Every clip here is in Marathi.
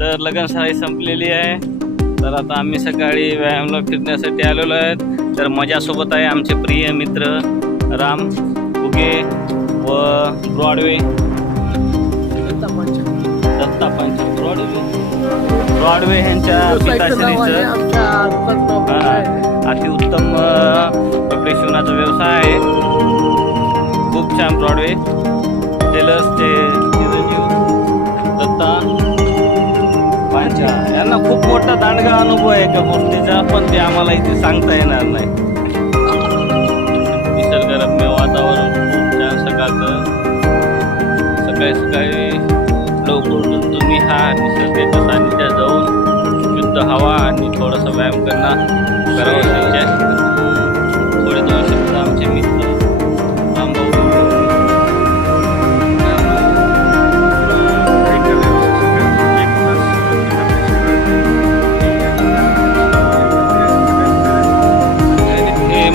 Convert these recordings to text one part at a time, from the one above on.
तर लगनसराई संपलेली आहे. तर आता आम्ही सकाळी व्यायामला फिरण्यासाठी आलेलो आहेत. तर माझ्यासोबत आहे आमचे प्रिय मित्र राम उगे व ब्रॉडवे दत्ता पंच ब्रॉडवे यांच्या पिताश्रीचं अतिउत्तम कपडे शिवण्याचा व्यवसाय आहे. खूप छान ब्रॉडवे टेलर्स ते दत्ता पंच यांना खूप मोठा दांडगा अनुभव आहे एका गोष्टीचा, पण ते आम्हाला इथे सांगता येणार नाही. निसर्गरम्य वातावरण खूप छान सकाळचं. सकाळी सकाळी लवकर उठून तुम्ही हा निसर्गाच्या सानिध्यात जाऊन शुद्ध हवा आणि थोडासा व्यायाम करावा. थोडे 2 शब्द आमचे मित्र रामभाऊ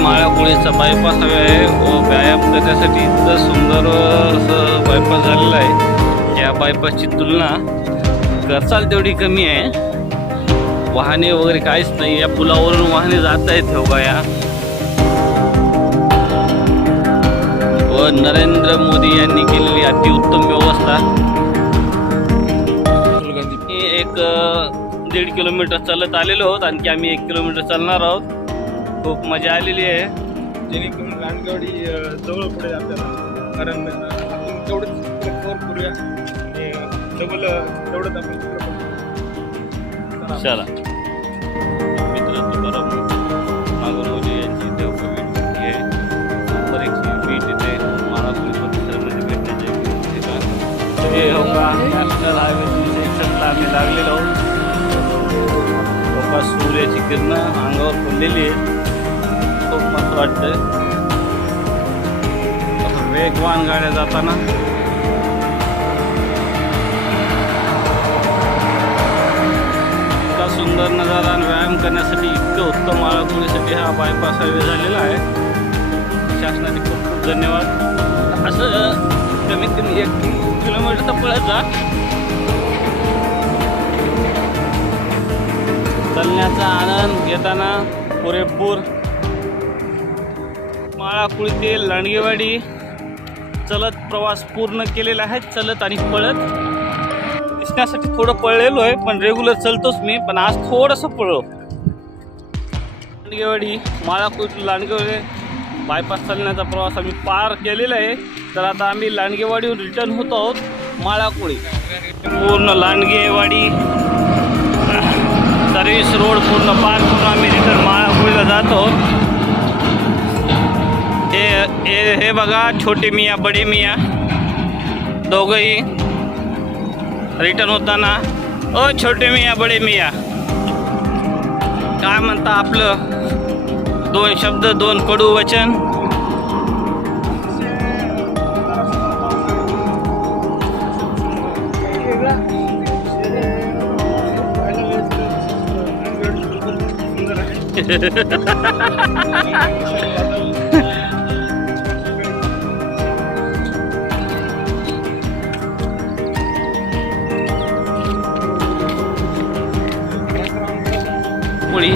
माळापुळीचा बायपास आहे व व्यायाम करण्यासाठी इतकं सुंदर असं बायपास झालेलं आहे. या बायपासची तुलना करचाल तेवढी कमी आहे. वाहने वगैरे काहीच नाही. या पुलावरून वाहने जात आहेत हो या. व नरेंद्र मोदी यांनी केलेली अतिउत्तम व्यवस्था. एक 1.5 किलोमीटर चालत आलेलो आहोत. आणखी आम्ही 1 किलोमीटर चालणार आहोत. खूप मजा आलेली आहे. जेणेकरून लांडगेवाडी जवळ पडेल आपल्याला, कारण आपण तेवढंच कव्हर करूया आणि तेवढंच आपण चला मित्र तुकाराम नागरगोजे यांची इथे उपविष्ट आहे. परीक्षेची बीट इथे माळापुरी परिसरामध्ये भेटण्याचे ठिकाण हे हो का नॅशनल हायवे सेक्शनला आम्ही लागलेलो आहोत. सूर्याची किरणं अंगावर पडलेली आहेत. खूप मस्त वाटतंय. वेगवान गाड्या जाताना इतका सुंदर नजारा आणि व्यायाम करण्यासाठी इतकं उत्तम माळापुरीसाठी हा बायपास हायवे झालेला आहे. शासनाचे खूप खूप धन्यवाद. असं कमीत कमी 1 किलोमीटर तर पळत जा. चालण्याचा आनंद घेताना पुरेपूर माळापुरी ते लांडगेवाडी चलत प्रवास पूर्ण केलेला आहे. चलत आणि पळत दिसण्यासाठी थोडं पळलेलो आहे, पण रेग्युलर चलतोच मी, पण आज थोडंसं पळलो. लांडगेवाडी माळापुरी लांडगेवाडी बायपास चालण्याचा प्रवास आम्ही पार केलेला आहे. तर आता आम्ही लांडगेवाडीहून रिटर्न होत आहोत माळापुरी. पूर्ण लांडगेवाडी सर्विस रोड पूर्ण पार करून आम्ही रिटर्न माळापुरीला जातो. हे बघा छोटे मिया बडे मिया दोघंही रिटर्न होताना. ओ छोटे मिया बडे मिया काय म्हणता आपलं 2 शब्द 2 कडू वचन. पुढे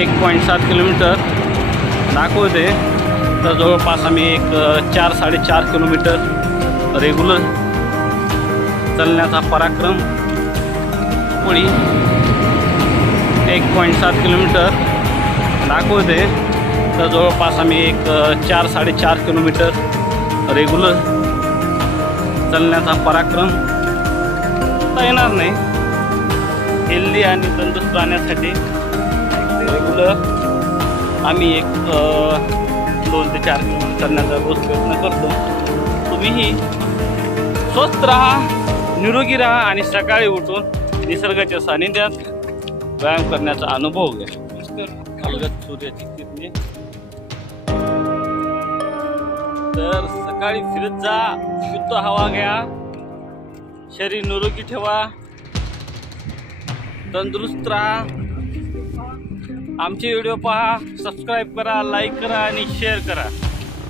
1.7 किलोमीटर दाखवते. तर जवळपास आम्ही एक 4-4.5 किलोमीटर रेग्युलर चालण्याचा पराक्रम. पुढे 1.7 किलोमीटर दाखवते. तर जवळपास आम्ही एक 4-4.5 किलोमीटर रेग्युलर चालण्याचा पराक्रम येणार नाही. हेल्दी आणि तंदुरुस्त राहण्यासाठी रेग्युलर आम्ही एक 2 ते 4 किलोमीटर चालण्याचा रोज प्रयत्न करतो. तुम्हीही स्वस्थ राहा, निरोगी राहा आणि सकाळी उठून निसर्गाच्या सानिध्यात व्यायाम करण्याचा अनुभव घ्या. अलगद सूर्याची किरणे. तर सकाळी फिरत जा, शुद्ध हवा घ्या, शरीर निरोगी ठेवा, तंदुरुस्त राहा. आमचे व्हिडिओ पहा, सबस्क्राईब करा, लाईक करा आणि शेअर करा.